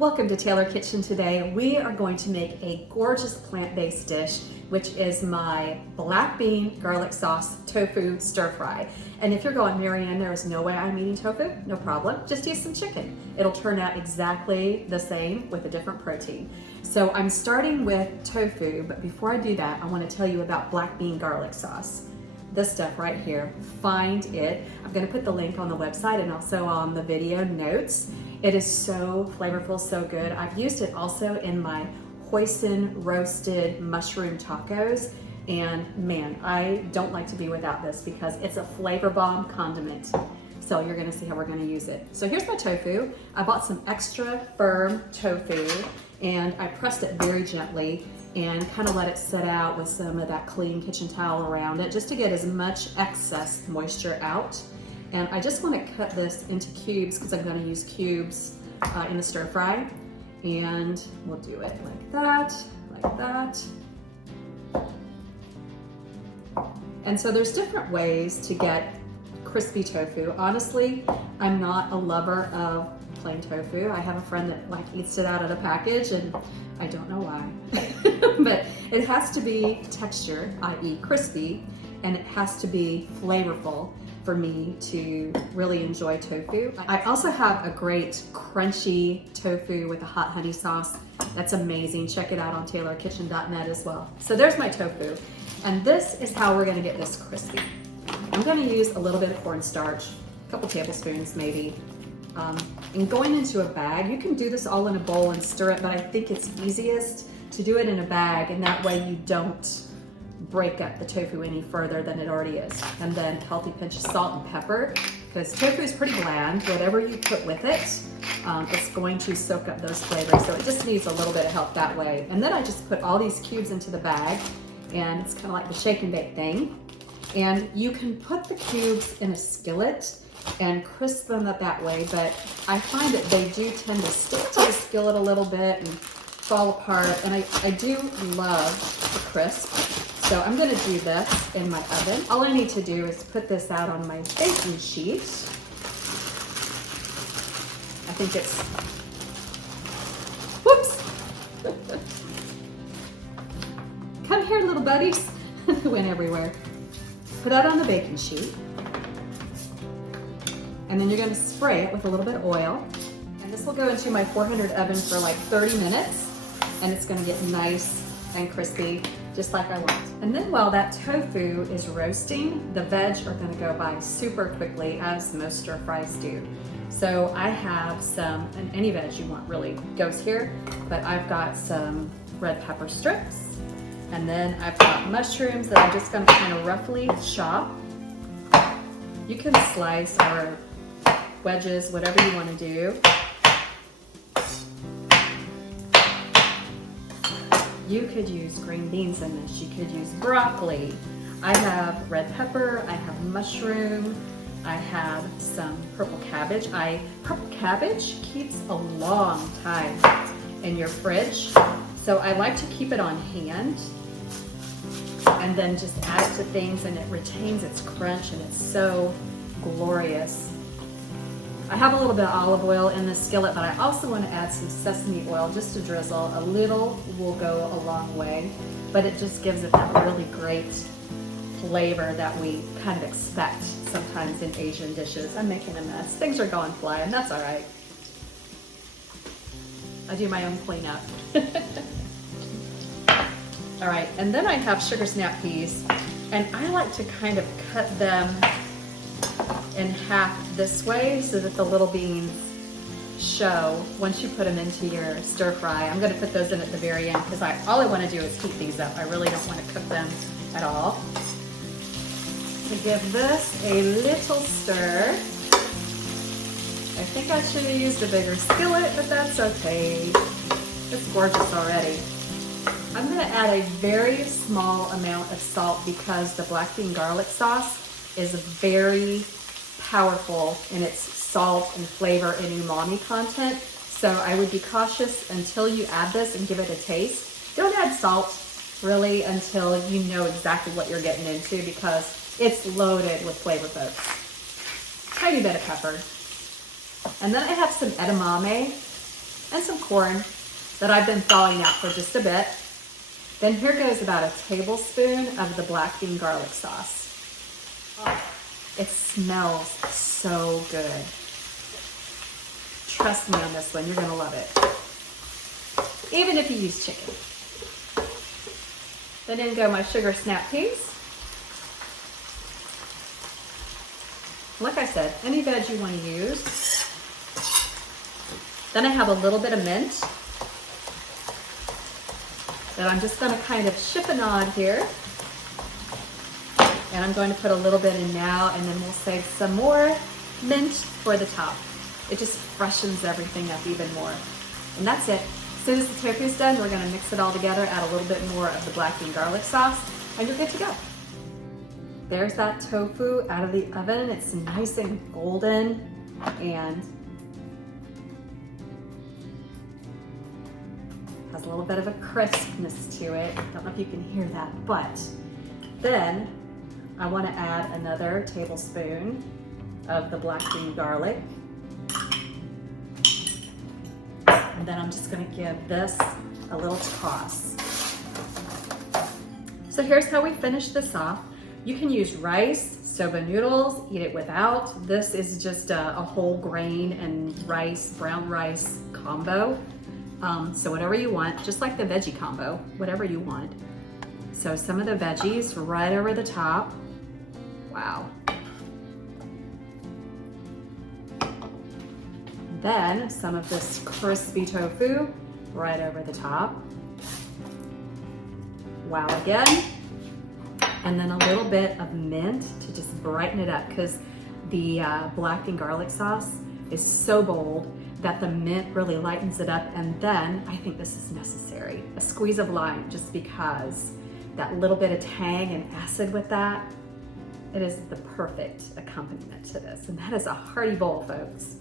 Welcome to Taylor Kitchen. Today we are going to make a gorgeous plant-based dish, which is my black bean garlic sauce tofu stir fry. And if you're going, Marianne, there is no way I'm eating tofu, no problem, just use some chicken. It'll turn out exactly the same with a different protein. So I'm starting with tofu, but before I do that, I want to tell you about black bean garlic sauce. This stuff right here, find it. I'm going to put the link on the website and also on the video notes. It is so flavorful, so good. I've used it also in my Hoisin roasted mushroom tacos. And man, I don't like to be without this because it's a flavor bomb condiment. So you're gonna see how we're gonna use it. So here's my tofu. I bought some extra firm tofu and I pressed it very gently and kind of let it sit out with some of that clean kitchen towel around it just to get as much excess moisture out. And I just want to cut this into cubes because I'm going to use cubes in the stir fry. And we'll do it like that, like that. And so there's different ways to get crispy tofu. Honestly, I'm not a lover of plain tofu. I have a friend that eats it out of the package and I don't know why. But it has to be texture, i.e. crispy, and it has to be flavorful for me to really enjoy tofu. I also have a great crunchy tofu with a hot honey sauce. That's amazing. Check it out on TaylorKitchen.net as well. So there's my tofu. And this is how we're gonna get this crispy. I'm gonna use a little bit of cornstarch, a couple tablespoons maybe. And going into a bag, you can do this all in a bowl and stir it, but I think it's easiest to do it in a bag, and that way you don't break up the tofu any further than it already is. And then a healthy pinch of salt and pepper, because tofu is pretty bland. Whatever you put with it, it's going to soak up those flavors. So it just needs a little bit of help that way. And then I just put all these cubes into the bag, and it's kind of like the shake and bake thing. And you can put the cubes in a skillet and crisp them up that way, but I find that they do tend to stick to the skillet a little bit and fall apart. And I do love the crisp. So I'm gonna do this in my oven. All I need to do is put this out on my baking sheet. I think it's, whoops. Come here, little buddies. It went everywhere. Put that on the baking sheet. And then you're gonna spray it with a little bit of oil. And this will go into my 400 oven for like 30 minutes. And it's gonna get nice and crispy, just like I want. And then while that tofu is roasting, the veg are gonna go by super quickly, as most stir fries do. So I have some, and any veg you want really goes here, but I've got some red pepper strips, and then I've got mushrooms that I'm just gonna kind of roughly chop. You can slice or wedges, whatever you wanna do. You could use green beans in this. You could use broccoli. I have red pepper, I have mushroom, I have some purple cabbage. Purple cabbage keeps a long time in your fridge, so I like to keep it on hand and then just add it to things, and it retains its crunch and it's so glorious. I have a little bit of olive oil in this skillet, but I also want to add some sesame oil just to drizzle. A little will go a long way, but it just gives it that really great flavor that we kind of expect sometimes in Asian dishes. I'm making a mess. Things are going fly, and that's all right. I do my own cleanup. All right, and then I have sugar snap peas, and I like to kind of cut them in half this way so that the little beans show once you put them into your stir fry. I'm going to put those in at the very end because all I want to do is heat these up. I really don't want to cook them at all. To give this a little stir. I think I should have used a bigger skillet, but that's okay. It's gorgeous already. I'm going to add a very small amount of salt because the black bean garlic sauce is very powerful in its salt and flavor and umami content. So I would be cautious until you add this and give it a taste. Don't add salt really until you know exactly what you're getting into because it's loaded with flavor, folks. Tiny bit of pepper. And then I have some edamame. and some corn that I've been thawing out for just a bit. Then here goes about a tablespoon of the black bean garlic sauce. Oh, it smells so good. Trust me on this one, you're gonna love it. Even if you use chicken. Then in go my sugar snap peas. Like I said, any veg you want to use. Then I have a little bit of mint that I'm just going to kind of chiffonade here. And I'm going to put a little bit in now, and then we'll save some more mint for the top. It just freshens everything up even more. And that's it. As soon as the tofu is done, we're going to mix it all together, add a little bit more of the black bean garlic sauce, and you're good to go. There's that tofu out of the oven. It's nice and golden and has a little bit of a crispness to it. Don't know if you can hear that, but then I want to add another tablespoon of the black bean garlic. And then I'm just going to give this a little toss. So here's how we finish this off. You can use rice, soba noodles, eat it without. This is just a whole grain and rice, brown rice combo. So whatever you want, just like the veggie combo, whatever you want. So some of the veggies right over the top. Wow. Then some of this crispy tofu right over the top. Wow again. And then a little bit of mint to just brighten it up, because the black bean garlic sauce is so bold that the mint really lightens it up. And then I think this is necessary, a squeeze of lime, just because that little bit of tang and acid with that, it is the perfect accompaniment to this. And that is a hearty bowl, folks.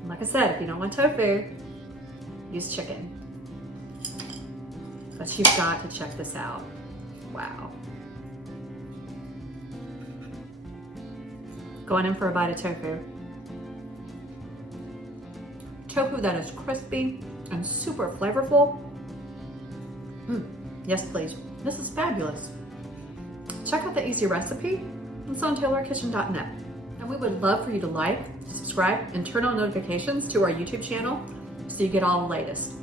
And like I said, if you don't want tofu, use chicken. But you've got to check this out. Wow. Going in for a bite of tofu. Tofu that is crispy and super flavorful. Yes, please. This is fabulous. Check out the easy recipe. It's on TaylorKitchen.net. And we would love for you to like, subscribe, and turn on notifications to our YouTube channel so you get all the latest.